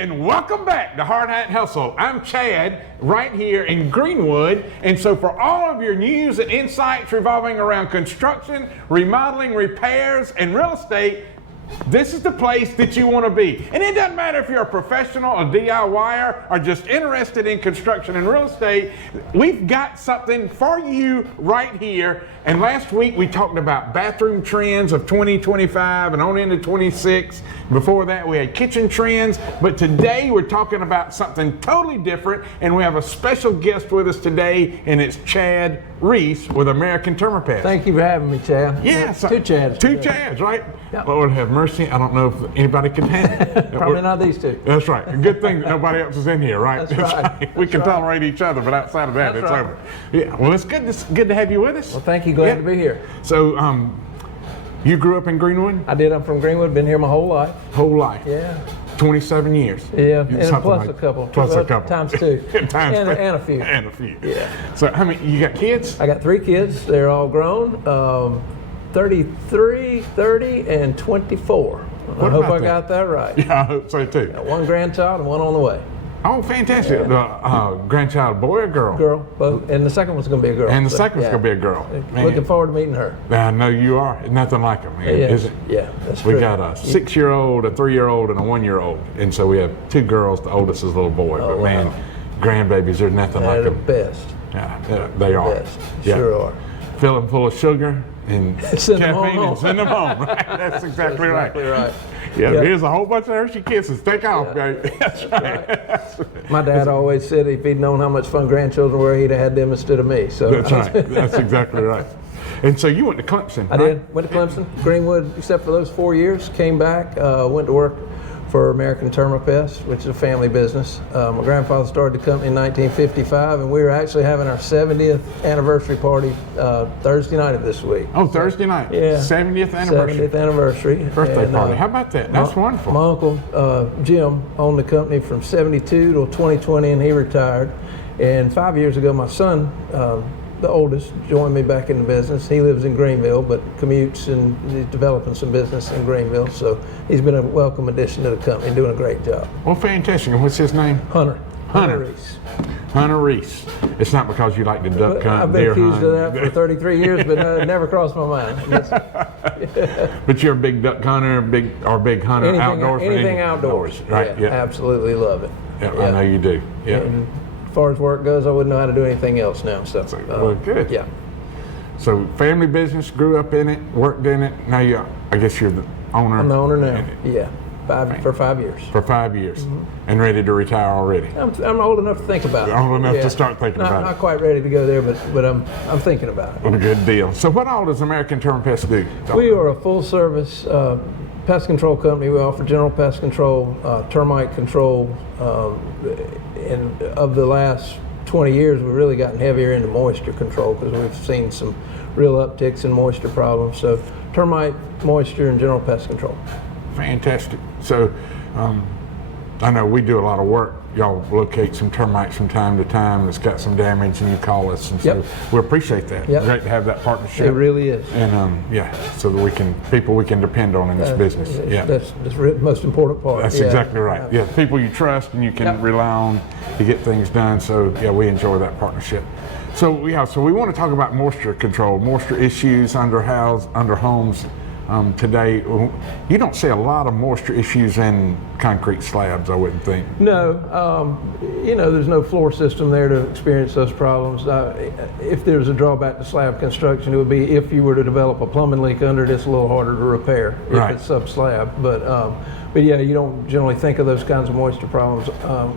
and welcome back to Hardhat Hustle. I'm Chad, right here in Greenwood, and so for all of your news and insights revolving around construction, remodeling, repairs, and real estate, this is the place that you want to be. And it doesn't matter if you're a professional, a DIYer, or just interested in construction and real estate, we've got something for you right here. And last week we talked about bathroom trends of 2025 and on into 26. Before that we had kitchen trends, but today we're talking about something totally different, and we have a special guest with us today, and it's Chad Reese with American Thermopest. Thank you for having me, Chad. Yeah, two Chads. Two Chads, right? Yep. Lord have mercy. I don't know if anybody can handle it. Probably not these two. That's right. A good thing that nobody else is in here, right? That's right. We can tolerate each other, but outside of that, That's it's right. over. Yeah. Well, it's good to have you with us. Well, thank you. Glad to be here. So, you grew up in Greenwood? I did. I'm from Greenwood. Been here my whole life. Whole life? Yeah. 27 years. Yeah, and Something plus like, a couple. Plus a couple. Times two. and a few. And a few. Yeah. So, how many? You got kids? I got 3 kids. They're all grown. 33, 30, and 24. I hope I got that right. Yeah, I hope so too. Got 1 grandchild and 1 on the way. Oh, fantastic. Yeah. Grandchild, boy or girl? Girl, both. And the second one's going to be a girl. And the second one's yeah. going to be a girl. Man. Looking forward to meeting her. I know you are. Nothing like them, man. Yeah, Is it? Yeah, that's We true. got a 6-year-old, a 3-year-old, and a 1-year-old. And so we have 2 girls. The oldest is a little boy. Oh, but man, wow. grandbabies, they're nothing They're like the them. best. Yeah, they are. Best. Yeah. Sure are. Fill them full of sugar and Send them caffeine home. and send them home. Right? That's exactly right. Exactly right. Yeah, Yep. here's a whole bunch of Hershey Kisses. Take off, Yeah. baby. That's right. My dad always said if he'd known how much fun grandchildren were, he'd have had them instead of me. So That's right. That's exactly right. And so you went to Clemson, I right? did. Went to Clemson, Greenwood, except for those 4 years. Came back, went to work for American Thermopest, which is a family business. My grandfather started the company in 1955, and we were actually having our 70th anniversary party Thursday night of this week. Oh, Thursday night. Yeah. 70th anniversary. 70th anniversary. Birthday And, party. How about that? That's wonderful. My uncle Jim owned the company from 72 till 2020, and he retired. And 5 years ago, my son, the oldest, joined me back in the business. He lives in Greenville, but commutes and he's developing some business in Greenville. So he's been a welcome addition to the company, doing a great job. Well, fantastic. And what's his name? Hunter Reese. Reese. Hunter Reese. It's not because you like to duck hunt, I've been deer accused hunt. of that for 33 years, but it never crossed my mind. But you're a big duck hunter, big hunter, outdoors. Anything outdoors. Right? Yeah, absolutely love it. Yeah, I know you do. Yeah. And as far as work goes, I wouldn't know how to do anything else now. So, Well, good. Yeah. So family business, grew up in it, worked in it. Now I guess you're the owner. I'm the owner now. in it Yeah, for 5 years. For 5 years, and ready to retire already. I'm old enough to think about it. Old enough to start thinking about it. Not quite ready to go there, but I'm thinking about it. Well, good deal. So what all does American Thermopest do? We are a full-service pest control company. We offer general pest control, termite control, and of the last 20 years, we've really gotten heavier into moisture control because we've seen some real upticks in moisture problems. So termite, moisture, and general pest control. Fantastic. So I know we do a lot of work. Y'all locate some termites from time to time that's got some damage, and you call us, and so Yep. we appreciate that. Yep. Great to have that partnership. It really is. And yeah, so that people we can depend on in this business. Yeah, That's the most important part. that's Yeah. exactly right. Yeah, people you trust and you can Yep. rely on to get things done. So yeah, we enjoy that partnership. So yeah, so we want to talk about moisture control, moisture issues under homes. Today, you don't see a lot of moisture issues in concrete slabs, I wouldn't think. No, there's no floor system there to experience those problems. If there's a drawback to slab construction, it would be if you were to develop a plumbing leak under it, it's a little harder to repair if Right. it's sub-slab. But yeah, you don't generally think of those kinds of moisture problems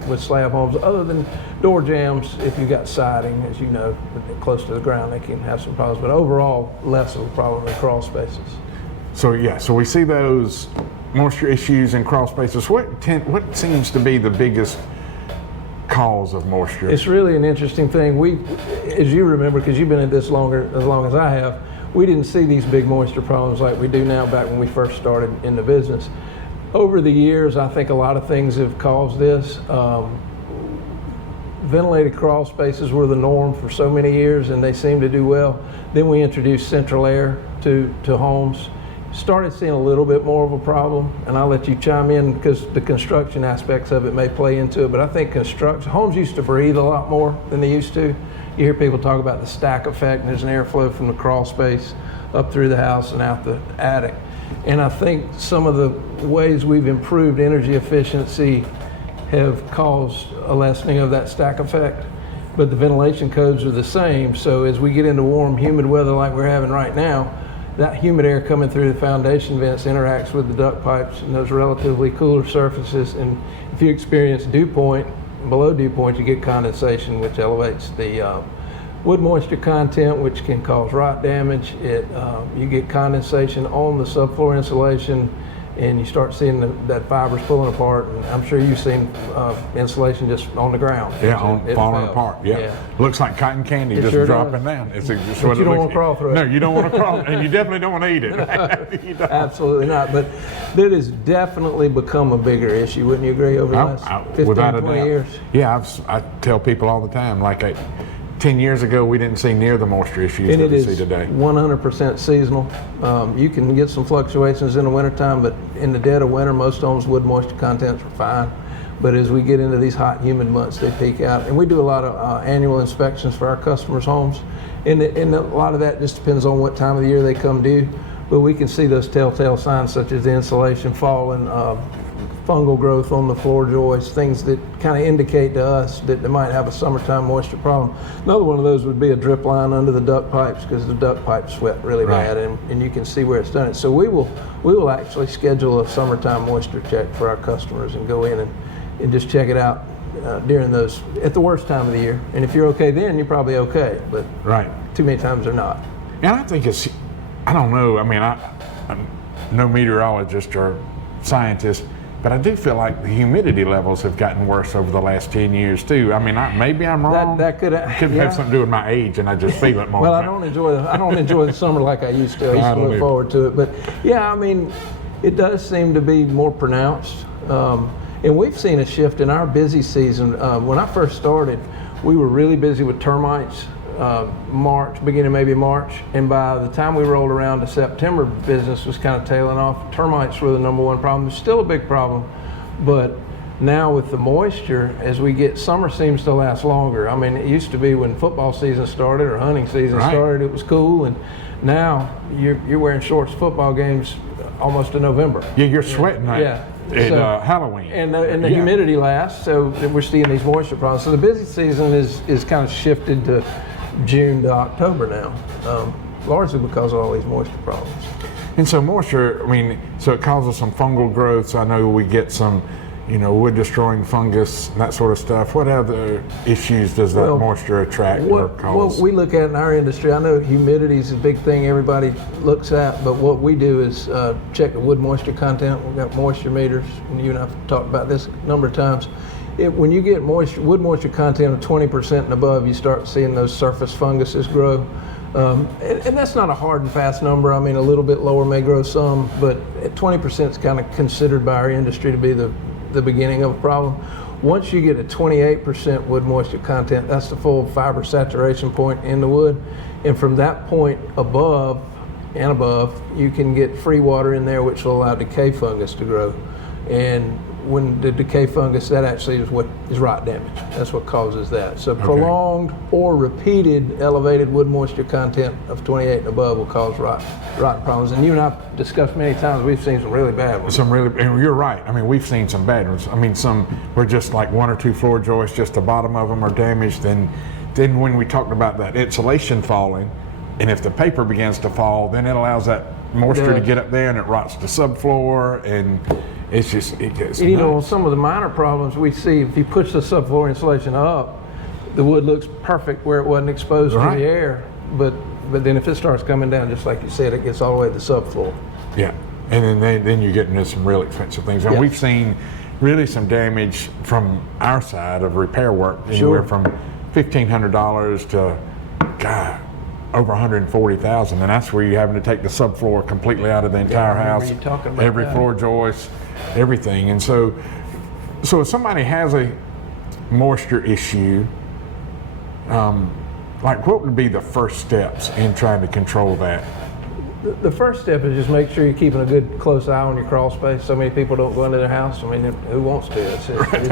with slab homes, other than door jams. If you got siding, as you know, close to the ground, they can have some problems. But overall, less of a problem in crawl spaces. So yeah, so we see those moisture issues in crawl spaces. What seems to be the biggest cause of moisture? It's really an interesting thing. As you remember, because you've been at this as long as I have, we didn't see these big moisture problems like we do now back when we first started in the business. Over the years, I think a lot of things have caused this. Ventilated crawl spaces were the norm for so many years, and they seem to do well. Then we introduced central air to homes. started seeing a little bit more of a problem, and I'll let you chime in because the construction aspects of it may play into it, but I think homes used to breathe a lot more than they used to. You hear people talk about the stack effect, and there's an airflow from the crawl space up through the house and out the attic. And I think some of the ways we've improved energy efficiency have caused a lessening of that stack effect, but the ventilation codes are the same. So as we get into warm, humid weather like we're having right now, that humid air coming through the foundation vents interacts with the duct pipes and those relatively cooler surfaces. And if you experience dew point, below dew point, you get condensation, which elevates the wood moisture content, which can cause rot damage. You get condensation on the subfloor insulation, and you start seeing that fibers pulling apart. And I'm sure you've seen insulation just on the ground. Yeah, falling apart. Yeah. Looks like cotton candy just sure dropping down. It's just but you don't want to crawl through it. No, you don't want to crawl, and you definitely don't want to eat it. You don't. Absolutely not. But that has definitely become a bigger issue. Wouldn't you agree over the last 15, without a 20 doubt. years? Yeah, I tell people all the time, like 10 years ago, we didn't see near the moisture issues And that it we is see today. 100% seasonal. You can get some fluctuations in the wintertime, but in the dead of winter, most homes' wood moisture contents are fine. But as we get into these hot, humid months, they peak out. And we do a lot of annual inspections for our customers' homes. And a lot of that just depends on what time of the year they come due. But we can see those telltale signs such as the insulation falling, fungal growth on the floor joists, things that kind of indicate to us that they might have a summertime moisture problem. Another one of those would be a drip line under the duct pipes, because the duct pipes sweat really bad, and you can see where it's done it. So we will actually schedule a summertime moisture check for our customers and go in and just check it out during those, at the worst time of the year. And if you're okay then, you're probably okay, but too many times they're not. And I think I don't know, I mean, I'm no meteorologist or scientist, but I do feel like the humidity levels have gotten worse over the last 10 years too. I mean, maybe I'm wrong. That could have something to do with my age, and I just feel it more. Well, I don't enjoy the summer like I used to. I used to look forward to it, but yeah, I mean, it does seem to be more pronounced. And we've seen a shift in our busy season. When I first started, we were really busy with termites. Beginning maybe March, and by the time we rolled around to September, business was kind of tailing off. Termites were the number one problem. It's still a big problem, but now with the moisture, as we get, summer seems to last longer. I mean, it used to be when football season started or hunting season started, it was cool, and now you're wearing shorts football games almost to November. Yeah, you're sweating at Halloween. And the humidity lasts, so we're seeing these moisture problems. So the busy season is kind of shifted to June to October now, largely because of all these moisture problems. And so moisture, I mean, so it causes some fungal growths. I know we get some, wood destroying fungus and that sort of stuff. What other issues does that moisture attract or cause? What we look at in our industry, I know humidity is a big thing everybody looks at, but what we do is check the wood moisture content. We've got moisture meters, and you and I have talked about this a number of times. When you get wood moisture content of 20% and above, you start seeing those surface funguses grow. And that's not a hard and fast number. I mean, a little bit lower may grow some, but at 20% is kind of considered by our industry to be the beginning of a problem. Once you get a 28% wood moisture content, that's the full fiber saturation point in the wood. And from that point above, you can get free water in there, which will allow decay fungus to grow. And when the decay fungus, that actually is what is rot damage. That's what causes that. So prolonged or repeated elevated wood moisture content of 28 and above will cause rot problems. And you and I have discussed many times, we've seen some really bad ones. And you're right. I mean, we've seen some bad ones. I mean, some were just like one or two floor joists, just the bottom of them are damaged. Then when we talked about that insulation falling, and if the paper begins to fall, then it allows that moisture to get up there and it rots the subfloor, and it gets nuts. Some of the minor problems we see, if you push the subfloor insulation up, the wood looks perfect where it wasn't exposed to the air, but then if it starts coming down, just like you said, it gets all the way to the subfloor. Yeah, and then you get into some real expensive things. And we've seen really some damage from our side of repair work, anywhere from $1,500 to, over $140,000, and that's where you're having to take the subfloor completely out of the entire house, every floor joist, everything. And so if somebody has a moisture issue, like what would be the first steps in trying to control that? The first step is just make sure you're keeping a good close eye on your crawl space. So many people don't go into their house. I mean, who wants to? It's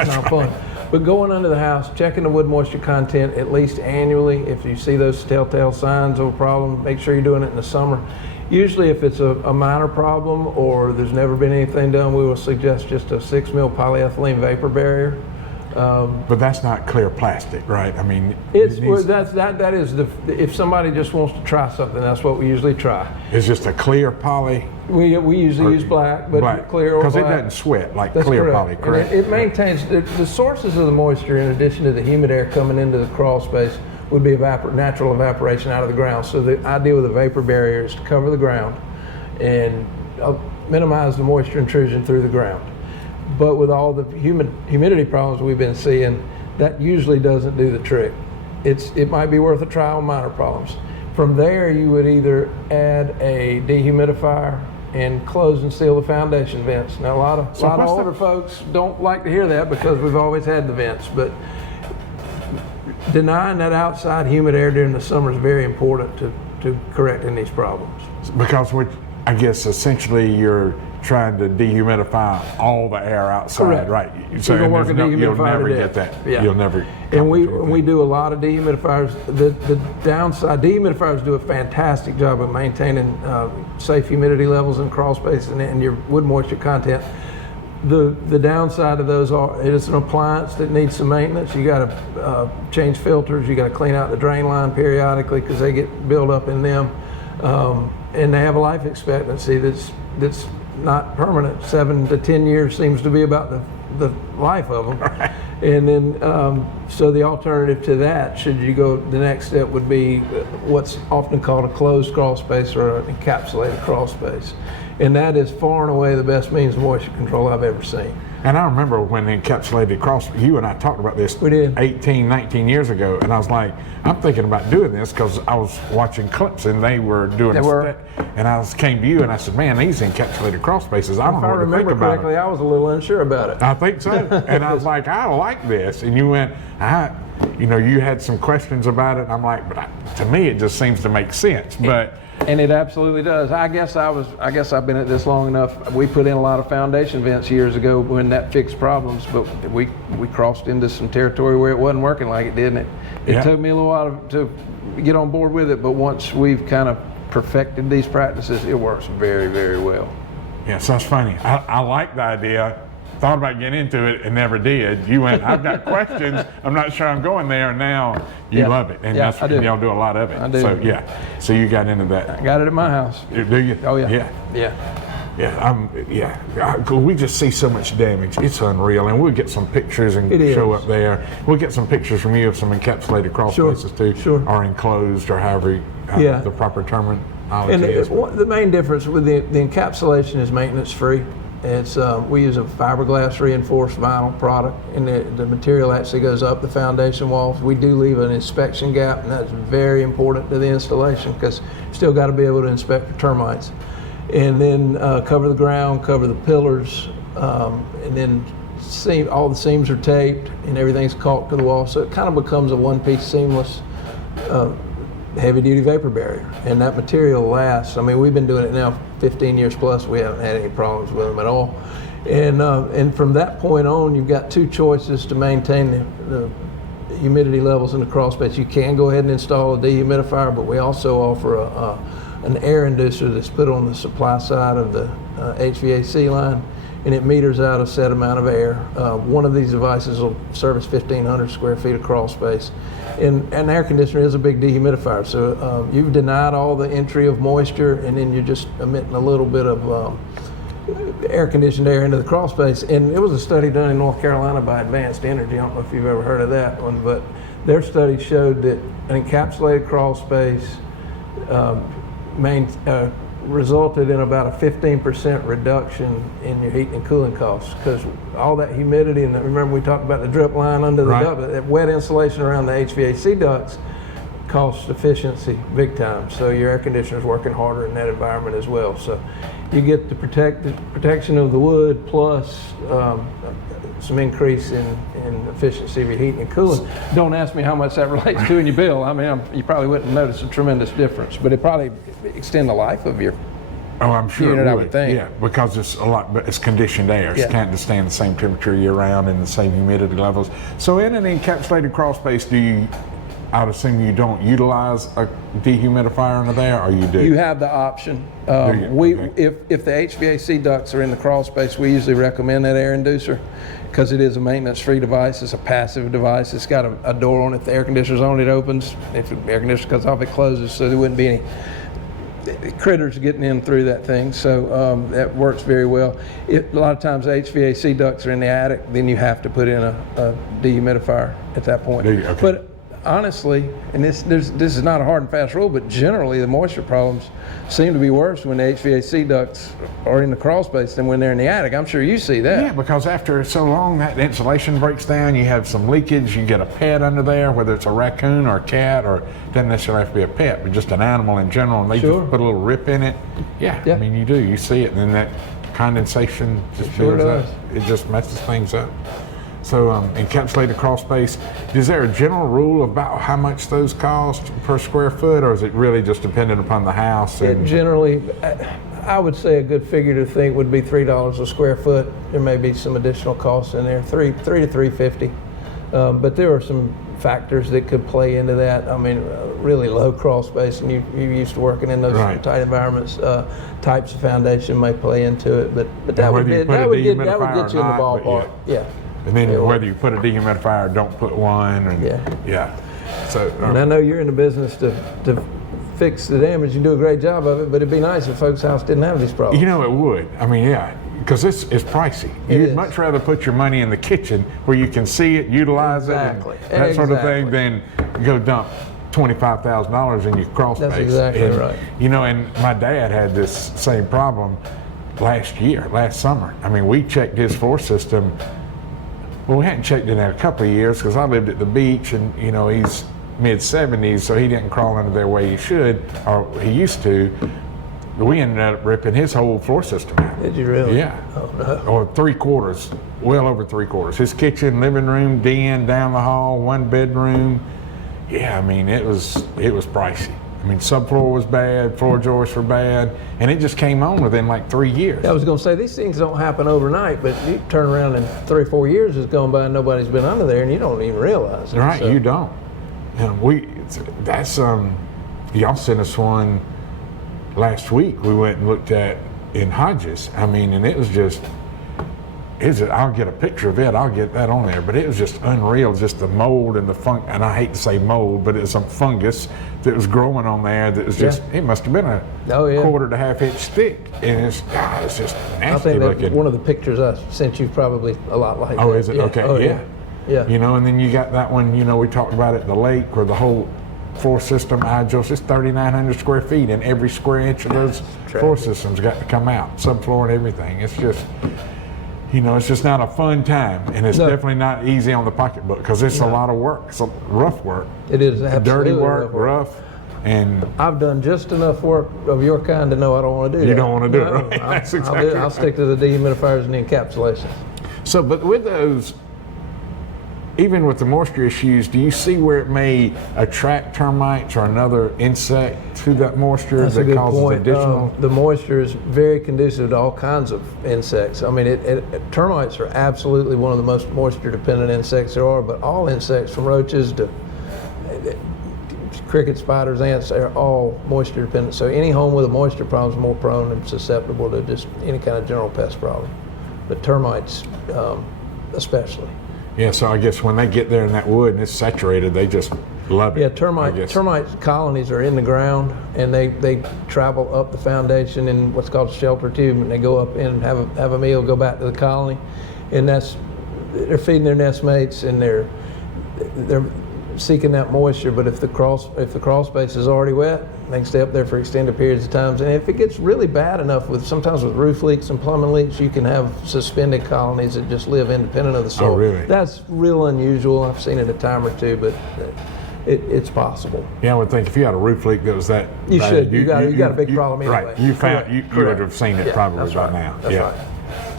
not fun. But going under the house, checking the wood moisture content at least annually. If you see those telltale signs of a problem, make sure you're doing it in the summer. Usually if it's a minor problem or there's never been anything done, we will suggest just a 6 mil polyethylene vapor barrier. But that's not clear plastic, right? I mean, that is if somebody just wants to try something, that's what we usually try. It's just a clear poly. We usually use black, but clear or black. Because it doesn't sweat like That's clear correct. poly, correct? It maintains the sources of the moisture, in addition to the humid air coming into the crawl space, would be natural evaporation out of the ground. So the idea with a vapor barrier is to cover the ground and minimize the moisture intrusion through the ground. But with all the humidity problems we've been seeing, that usually doesn't do the trick. It might be worth a try on minor problems. From there, you would either add a dehumidifier and close and seal the foundation vents. Now, a lot of older folks don't like to hear that because we've always had the vents, but denying that outside humid air during the summer is very important to correcting these problems. Because I guess essentially you're trying to dehumidify all the air outside, correct. Right? So you'll never get that. Yeah. You'll never. And we do a lot of dehumidifiers. The downside, dehumidifiers do a fantastic job of maintaining safe humidity levels in crawl space and your wood moisture content. The downside of those it's an appliance that needs some maintenance. You got to change filters. You got to clean out the drain line periodically because they get built up in them, and they have a life expectancy that's not permanent. 7 to 10 years seems to be about the life of them. Right. And then, so the alternative to that, should you go, the next step would be what's often called a closed crawl space or an encapsulated crawl space. And that is far and away the best means of moisture control I've ever seen. And I remember when the encapsulated crawl, you and I talked about this We did. 18, 19 years ago, and I was like, I'm thinking about doing this because I was watching clips and they were doing and I came to you and I said, man, these encapsulated crawl spaces, I don't know what to think about. If I remember correctly, I was a little unsure about it. I think so. And I was like, I like this. And you went, you had some questions about it. And I'm like, but to me, it just seems to make sense. But and it absolutely does. I guess I've been at this long enough. We put in a lot of foundation vents years ago when that fixed problems, but we crossed into some territory where it wasn't working like it did. And it took me a little while to get on board with it, but once we've kind of perfected these practices, it works very, very well. Yeah, so that's funny. I like the idea. Thought about getting into it and never did. You went, I've got questions. I'm not sure I'm going there. And now you love it. And I do. Y'all do a lot of it. I do. So, so you got into that. I got it at my house. Do you? Oh, yeah. We just see so much damage. It's unreal. And we'll get some pictures and show up there. We'll get some pictures from you of some encapsulated crawl spaces too. Sure. Or enclosed or however the proper terminology is. The main difference with the encapsulation is maintenance free. It's we use a fiberglass reinforced vinyl product, and the material actually goes up the foundation walls. We do leave an inspection gap, and that's very important to the installation because you still got to be able to inspect for termites. And then cover the ground, cover the pillars, and then all the seams are taped and everything's caulked to the wall, so it kind of becomes a one-piece seamless heavy-duty vapor barrier, and that material lasts. I mean, we've been doing it now 15 years plus. We haven't had any problems with them at all. And from that point on, you've got two choices to maintain the humidity levels in the crawl space. You can go ahead and install a dehumidifier, but we also offer an air inducer that's put on the supply side of the HVAC line, and it meters out a set amount of air. One of these devices will service 1,500 square feet of crawl space. And an air conditioner is a big dehumidifier, so you've denied all the entry of moisture, and then you're just emitting a little bit of air-conditioned air into the crawl space. And it was a study done in North Carolina by Advanced Energy. I don't know if you've ever heard of that one, but their study showed that an encapsulated crawl space resulted in about a 15% reduction in your heating and cooling costs, because all that humidity, and remember we talked about the drip line under the duct, that wet insulation around the HVAC ducts cost efficiency big time. So your air conditioner's working harder in that environment as well. So you get the protection of the wood plus some increase in efficiency of your heating and cooling. Don't ask me how much that relates to in your bill. I mean, you probably wouldn't notice a tremendous difference, but it probably extend the life of your I'm sure unit, it would. I would think. Yeah, because it's a lot, but it's conditioned air. Yeah. It can't just stay in the same temperature year round and the same humidity levels. So in an encapsulated crawl space, I'd assume you don't utilize a dehumidifier under there, or you do? You have the option. If the HVAC ducts are in the crawl space, we usually recommend that air inducer because it is a maintenance-free device. It's a passive device. It's got a door on it. If the air conditioner's on, it opens. If the air conditioner goes off, it closes, so there wouldn't be any critters getting in through that thing. So that works very well. A lot of times the HVAC ducts are in the attic, then you have to put in a dehumidifier at that point. Okay. But honestly, and this is not a hard and fast rule, but generally the moisture problems seem to be worse when the HVAC ducts are in the crawl space than when they're in the attic. I'm sure you see that. Yeah, because after so long, that insulation breaks down, you have some leakage, you get a pet under there, whether it's a raccoon or a cat, or it doesn't necessarily have to be a pet, but just an animal in general, and they Sure. just put a little rip in it. Yeah, Yeah. I mean, you see it, and then that condensation just Sure builds does. up. It just messes things up. So encapsulated crawl space, is there a general rule about how much those cost per square foot, or is it really just dependent upon the house? It generally, I would say a good figure to think would be $3 a square foot. There may be some additional costs in there, $3 to $3.50. But there are some factors that could play into that. I mean, really low crawl space, and you're used to working in those Right. tight environments. Types of foundation may play into it, but that would whether you get put a you in the dehumidifier or ballpark. not, but Yeah. And then Yeah. whether you put a dehumidifier or don't put one, and Yeah. So And I know you're in the business to fix the damage. You do a great job of it, but it'd be nice if folks' house didn't have these problems. you know it would. I mean, yeah, because this is pricey. It You'd is. much rather put your money in the kitchen where you can see it, utilize Exactly. it, and that sort of thing, Exactly. than go dump $25,000 in your crawl space. That's exactly And, right. You know, and my dad had this same problem last summer. I mean, we checked his floor system. Well, we hadn't checked it in a couple of years because I lived at the beach, and you know he's mid-70s, so he didn't crawl under there the way he should, or he used to. We ended up ripping his whole floor system out. Did you really? Yeah. Oh, no. Or 3/4, well over 3/4. His kitchen, living room, den, down the hall, one bedroom. Yeah, I mean it was pricey. I mean, subfloor was bad, floor joists were bad, and it just came on within like 3 years. I was going to say, these things don't happen overnight, but you turn around and 3 or 4 years has gone by and nobody's been under there, and you don't even realize it. Right, So, you don't. Y'all sent us one last week. We went and looked at in Hodges. I mean, and it was just, I'll get a picture of it. I'll get that on there. But it was just unreal, just the mold and the funk. And I hate to say mold, but it was some fungus that was growing on there that was just, it must have been a quarter to half-inch thick. And it's just I nasty think that looking. one of the pictures I sent you probably a lot like that. Oh, is it? Yeah. Okay, Oh, yeah. Yeah. You know, and then you got that one, you know, we talked about it, the lake, where the whole floor system, it's 3,900 square feet, and every square inch of those floor systems got to come out, subfloor and everything. It's just, you know, it's just not a fun time, and it's definitely not easy on the pocketbook because it's a lot of work. It's a rough work. It is absolutely Dirty work, rough, and I've done just enough work of your kind to know I don't want to do that. you don't want to do it, No, right? That's exactly I'll right. stick to the dehumidifiers and the encapsulation. So, but with those, even with the moisture issues, do you see where it may attract termites or another insect to that moisture That's a that good causes point. additional? The moisture is very conducive to all kinds of insects. I mean, termites are absolutely one of the most moisture-dependent insects there are, but all insects, from roaches to cricket, spiders, ants, are all moisture-dependent. So any home with a moisture problem is more prone and susceptible to just any kind of general pest problem. But termites especially. Yeah, so I guess when they get there in that wood and it's saturated, they just love it. Yeah, I guess. termite colonies are in the ground, and they travel up the foundation in what's called a shelter tube, and they go up in and have a meal, go back to the colony, and they're feeding their nest mates, and they're seeking that moisture. But if the crawl space is already wet, they can stay up there for extended periods of times. And if it gets really bad enough, sometimes with roof leaks and plumbing leaks, you can have suspended colonies that just live independent of the soil. Oh, really? That's real unusual. I've seen it a time or two, but it's possible. Yeah, I would think if you had a roof leak that was that You bad, should. You got a big problem anyway. Right. You found you would have seen it probably that's by right. now. That's yeah. right.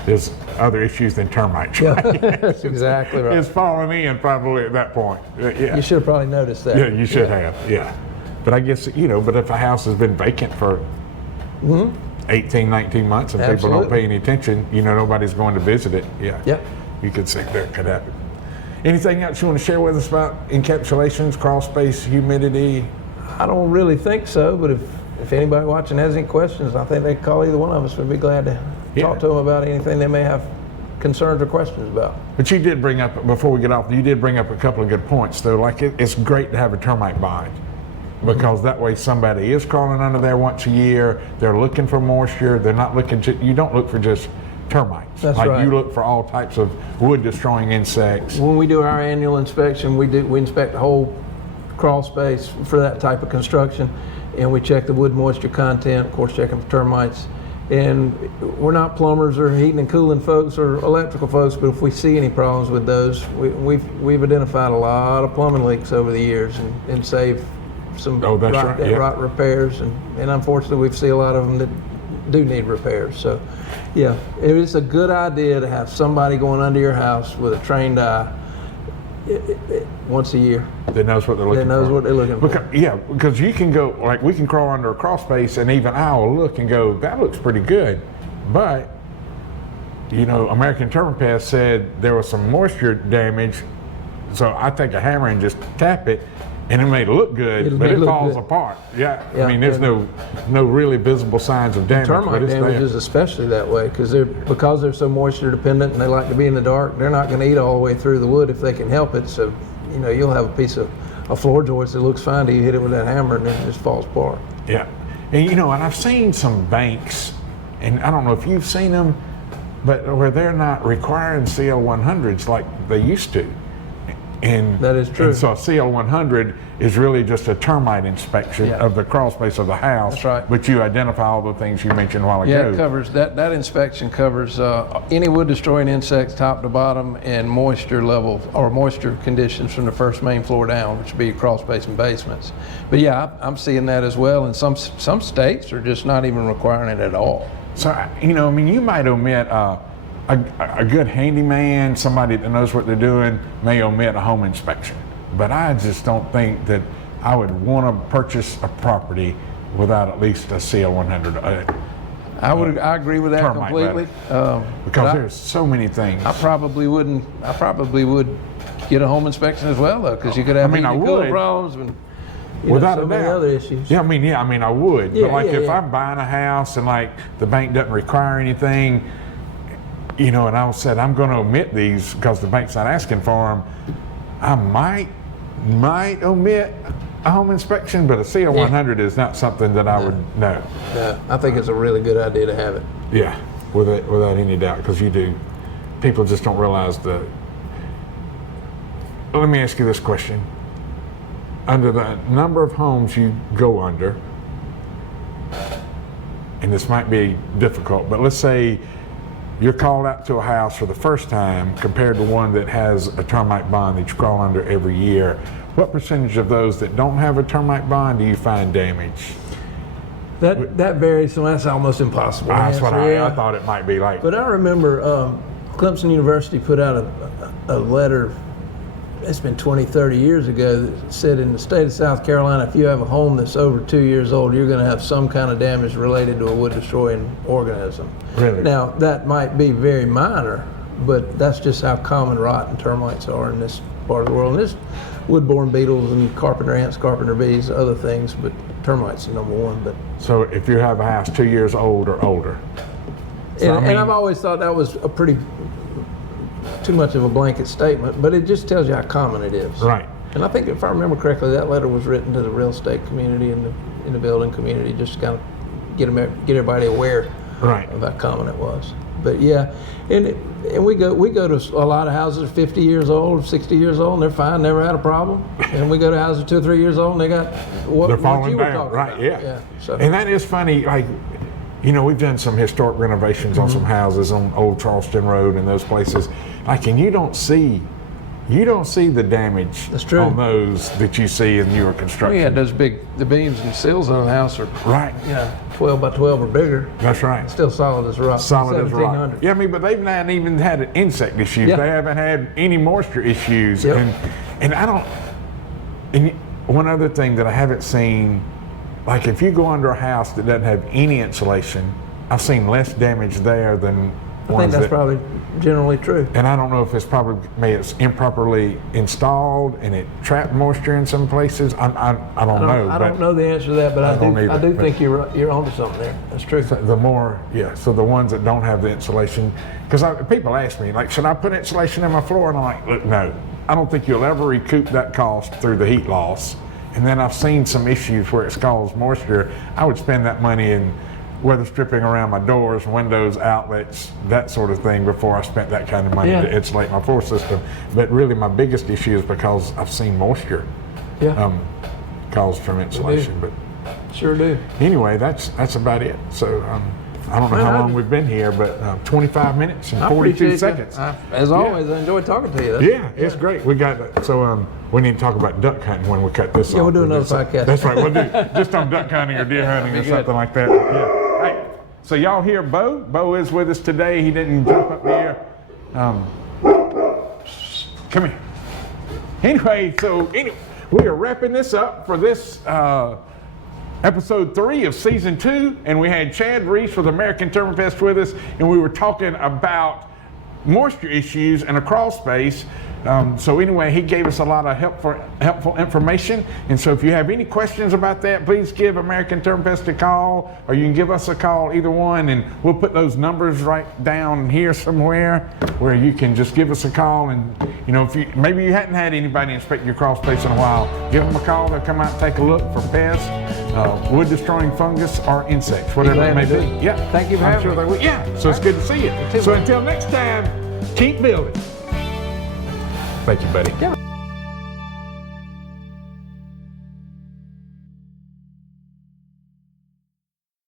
There's other issues than termites. Yeah, Right? that's exactly right. It's falling in probably at that point. Yeah. You should have probably noticed that. Yeah, you should have. Yeah. But I guess, but if a house has been vacant for 18, 19 months and people don't Absolutely. pay any attention, nobody's going to visit it. Yeah. Yep. You could see that could happen. Anything else you want to share with us about encapsulations, crawl space, humidity? I don't really think so, but if anybody watching has any questions, I think they can call either one of us. We'd be glad to talk to them about anything they may have concerns or questions about. But you did bring up, before we get off, you did bring up a couple of good points though. Like it's great to have a termite bond because that way somebody is crawling under there once a year. They're looking for moisture. They're not looking, you don't look for just termites. That's like right. you look for all types of wood destroying insects. When we do our annual inspection, we inspect the whole crawl space for that type of construction, and we check the wood moisture content, of course checking for termites. And we're not plumbers or heating and cooling folks or electrical folks, but if we see any problems with those, we've identified a lot of plumbing leaks over the years and saved some rot repairs, and unfortunately we see a lot of them that do need repairs. So yeah, it is a good idea to have somebody going under your house with a trained eye once a year. That knows what they're looking for. That knows what they're looking for. Because you can go, like we can crawl under a crawl space and even I will look and go, that looks pretty good. But, American Termite Pest said there was some moisture damage. So I take a hammer and just tap it and it may look good, but it falls apart. Yeah. I mean, there's no really visible signs of damage. Termite damage is especially that way because they're so moisture dependent and they like to be in the dark. They're not going to eat all the way through the wood if they can help it. So, you'll have a piece of a floor joist that looks fine till you hit it with that hammer and then it just falls apart. Yeah. And and I've seen some banks, and I don't know if you've seen them, but where they're not requiring CL100s like they used to. And that is true. And so a CL100 is really just a termite inspection of the crawl space of the house. That's right. But you identify all the things you mentioned a while ago. Yeah, it covers that inspection covers any wood destroying insects top to bottom and moisture level or moisture conditions from the first main floor down, which would be crawl space and basements. But yeah, I'm seeing that as well, and some states are just not even requiring it at all. So you might omit a good handyman, somebody that knows what they're doing, may omit a home inspection. But I just don't think that I would want to purchase a property without at least a CL100. I agree with that completely. Because there's so many things. I probably would get a home inspection as well, though, because you could have cooling problems and without so a many doubt. other issues. Yeah, I would. Yeah, but if yeah. I'm buying a house and the bank doesn't require anything, and I said I'm going to omit these because the bank's not asking for them, I might omit a home inspection, but a CL100 is not something that I would know. Yeah, I think it's a really good idea to have it. Yeah, without any doubt, because people just don't realize the. Let me ask you this question. Under the number of homes you go under, and this might be difficult, but let's say you're called out to a house for the first time compared to one that has a termite bond that you crawl under every year. What percentage of those that don't have a termite bond do you find damage? That varies, so that's almost impossible. That's what I thought it might be like. But I remember Clemson University put out a letter, it's been 20, 30 years ago, that said in the state of South Carolina, if you have a home that's over 2 years old, you're going to have some kind of damage related to a wood-destroying organism. Really? Now, that might be very minor, but that's just how common rot and termites are in this part of the world. And there's wood-borne beetles and carpenter ants, carpenter bees, other things, but termites are number one. But so if you have a house 2 years old or older. And I've always thought that was a pretty too much of a blanket statement, but it just tells you how common it is. Right. And I think if I remember correctly, that letter was written to the real estate community and in the building community, just to kind of get everybody aware of how common it was. But yeah, and we go to a lot of houses 50 years old, 60 years old, and they're fine, never had a problem. And we go to houses 2 or 3 years old, and they got they're falling you were down. talking Right? about. Yeah. So. And that is funny. We've done some historic renovations on some houses on Old Charleston Road and those places. And you don't see You don't see the damage That's true. on those that you see in newer construction. We had those the beams and sills on the house are Right. 12 by 12 or bigger. That's right. Still solid as rock. Solid as rock. 1700. Yeah, I mean, but they've not even had insect issues. Yeah. They haven't had any moisture issues. Yep. And I don't. And one other thing that I haven't seen, like if you go under a house that doesn't have any insulation, I've seen less damage there than I think ones that's that. probably generally true. And I don't know if it's probably maybe it's improperly installed and it trapped moisture in some places. I don't know. I don't know the answer to that, but I don't do either, think you're onto something there. That's true. The more, so the ones that don't have the insulation, because people ask me, like, should I put insulation in my floor? And I'm like, look, no. I don't think you'll ever recoup that cost through the heat loss. And then I've seen some issues where it's caused moisture. I would spend that money in weather stripping around my doors, windows, outlets, that sort of thing before I spent that kind of money to insulate my floor system. But really my biggest issue is because I've seen moisture caused from insulation. But Sure do. anyway, that's about it. So I don't know how long we've been here, but 25 minutes and 42 seconds. As always, I enjoy talking to you. It's great. We got that. So we need to talk about duck hunting when we cut this off. Yeah, we'll do another podcast. That's right. We'll do just on duck hunting or deer hunting or something like that. Yeah. Hey, so y'all hear Bo? Bo is with us today. He didn't jump up there. Come here. Anyway, we are wrapping this up for this episode 3 of season 2, and we had Chad Reese with American Thermopest with us, and we were talking about moisture issues in a crawl space. So anyway, he gave us a lot of helpful information. And so if you have any questions about that, please give American Thermopest a call, or you can give us a call, either one, and we'll put those numbers right down here somewhere where you can just give us a call. And if maybe you hadn't had anybody inspect your crawl space in a while, give them a call. They'll come out and take a look for pests, wood destroying fungus, or insects, whatever it may be. Yeah. Thank you for having me. Yeah. So it's good to see you. So until next time, keep building. Thank you, buddy. Yeah.